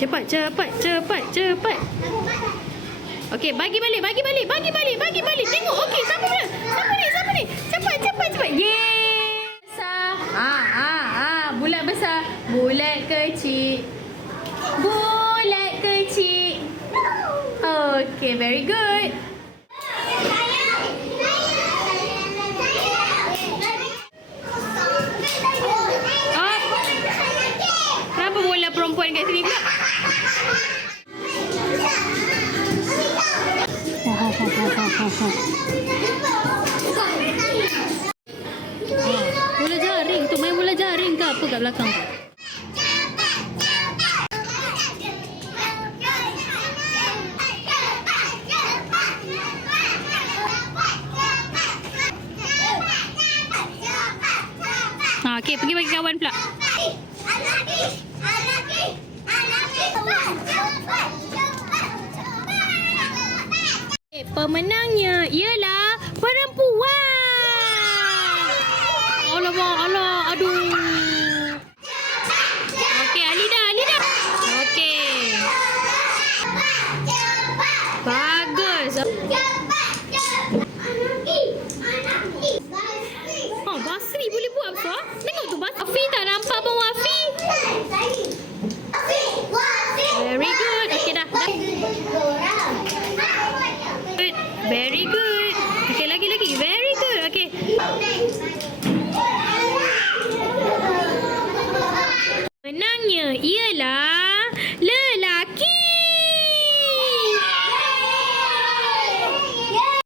cepat. Okey, bagi balik. Tengok. Okey, siapa ni? Cepat. Yeay. Besar. Bulat besar. Bulat kecil. Okey, very good. Kenapa bola perempuan kat sini pula? Bola jaring tu, main bola jaring ke apa kat belakang tu? Okey, pergi bagi kawan pula. Pemenangnya ialah perempuan. Allah, aduh. Okey, Alida. Okey. Bagus. Basri boleh buat apa? Tengok tu Basri tak nampak pun